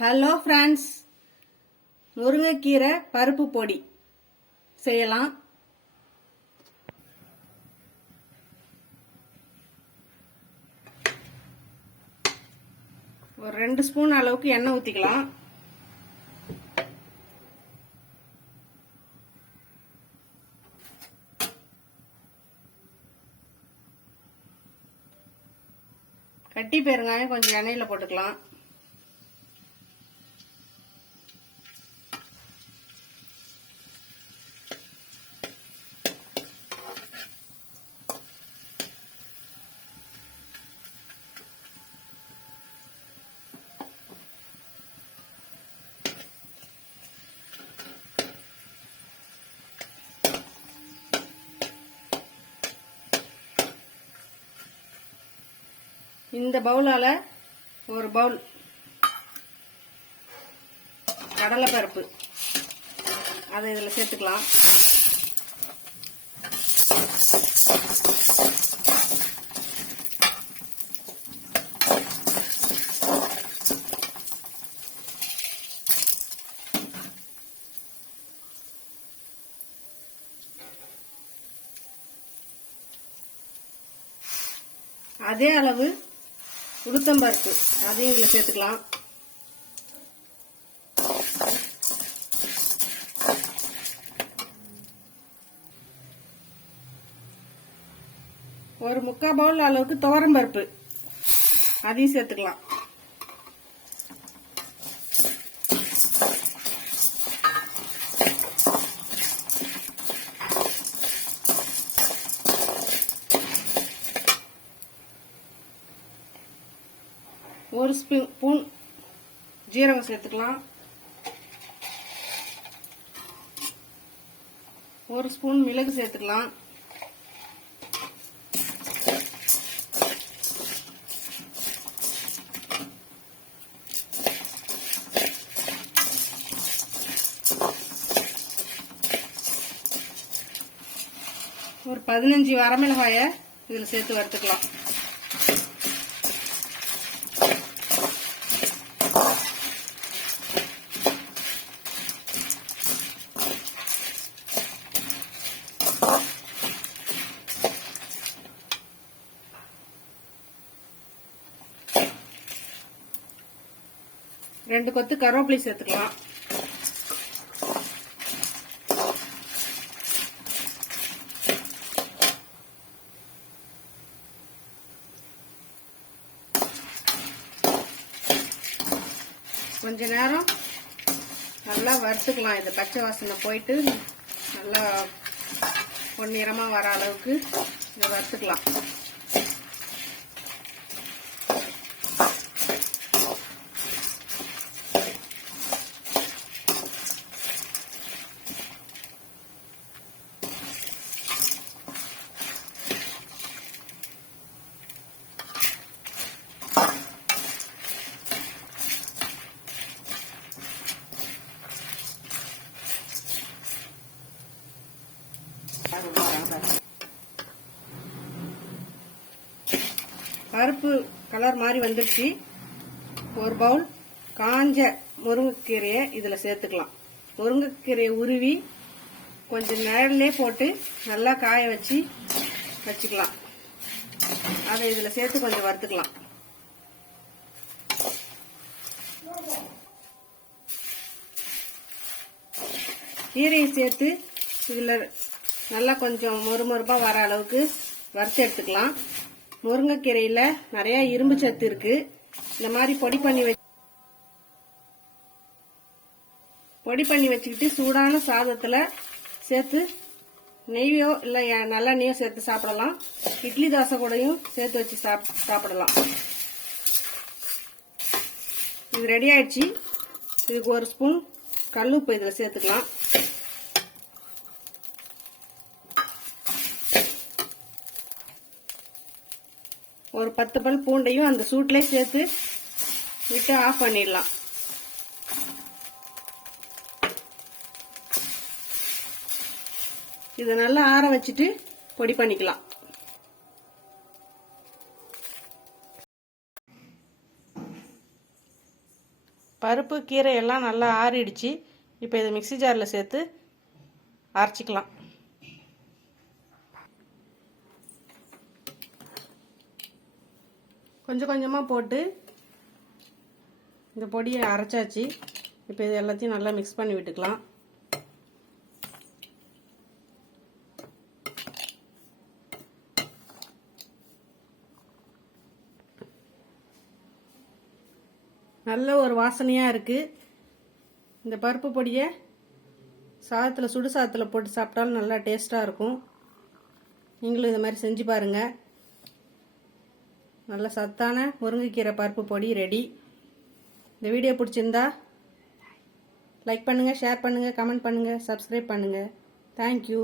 Hello friends முருங்கைக்கீரை பருப்பு பொடி செய்யலாம். ஒரு ரெண்டு ஸ்பூன் அளவுக்கு எண்ணெய் ஊற்றிக்கலாம் கட்டி பெருங்காயம் கொஞ்சம் எண்ணெயில் போட்டுக்கலாம். இந்த பவுலால ஒரு பவுல் கடலைப்பருப்பு. அதை இதில் சேர்த்துக்கலாம். அதே அளவு உளுத்தம்பருப்பு. அதையும் இதில் சேர்த்துக்கலாம். ஒரு முக்கால் பவுல் அளவுக்கு துவரம் பருப்பு அதையும் சேர்த்துக்கலாம். ஒரு ஸ்பூன் ஜீரகம் சேர்த்துக்கலாம். ஒரு ஸ்பூன் மிளகு சேர்த்துக்கலாம். ஒரு பதினஞ்சு வரமிளகாய இதில் சேர்த்து வறுத்துக்கலாம். ரெண்டு கொத்து கருவேப்பிலை சேர்த்துக்கலாம். கொஞ்ச நேரம் நல்லா வறுத்துக்கலாம். இது பச்சை வாசனை போயிட்டு நல்லா பொன்னிறமாக வர அளவுக்கு இதை வறுத்துக்கலாம். பருப்பு கலர் மாதிரி வந்துடுச்சு ஒரு பவுல் காஞ்ச முருங்கைக்கீரையை இதில் சேர்த்துக்கலாம். முருங்கைக்கீரையை உருவி கொஞ்சம் நிழல்லே போட்டு நல்லா காய வச்சு வச்சுக்கலாம். அதை இதில் சேர்த்து கொஞ்சம் வறுத்துக்கலாம். கீரையை சேர்த்து இதில் நல்லா கொஞ்சம் மொறுமொறுப்பாக வர அளவுக்கு வறுத்து எடுத்துக்கலாம். முருங்கைக்கீரையில் நிறைய இரும்பு சத்து இருக்கு. இந்த மாதிரி பொடி பண்ணி வச்சு பொடி பண்ணி வச்சுக்கிட்டு சூடான சாதத்தில் சேர்த்து நெய்யோ இல்லை நல்லெண்ணையோ சேர்த்து சாப்பிடலாம். இட்லி தோசை கூடயும் சேர்த்து வச்சு சாப் சாப்பிடலாம். இது ரெடி ஆயிடுச்சு. இதுக்கு ஒரு ஸ்பூன் கல்லுப்பு இதில் சேர்த்துக்கலாம். ஒரு பத்து பல் பூண்டையும் அந்த சூட்லேயே சேர்த்து விட்டு ஆஃப் பண்ணிடலாம். இதை நல்லா ஆற வச்சுட்டு பொடி பண்ணிக்கலாம். பருப்பு கீரை எல்லாம் நல்லா ஆறிடுச்சு. இப்போ இதை மிக்ஸி ஜாரில் சேர்த்து அரைச்சிக்கலாம். கொஞ்சம் கொஞ்சமாக போட்டு இந்த பொடியை அரைச்சாச்சு. இப்போ இது எல்லாத்தையும் நல்லா மிக்ஸ் பண்ணி விட்டுக்கலாம். நல்ல ஒரு வாசனையாக இருக்குது இந்த பருப்பு பொடியை சாதத்தில் சுடு சாதத்தில் போட்டு சாப்பிட்டாலும் நல்லா டேஸ்ட்டாக இருக்கும். நீங்களும் இது மாதிரி செஞ்சு பாருங்கள் நல்ல சத்தான முருங்கைக்கீரை பருப்பு பொடி ரெடி இந்த வீடியோ பிடிச்சிருந்தா லைக் பண்ணுங்கள் ஷேர் பண்ணுங்கள் கமெண்ட் பண்ணுங்கள் சப்ஸ்கிரைப் பண்ணுங்கள் தேங்க்யூ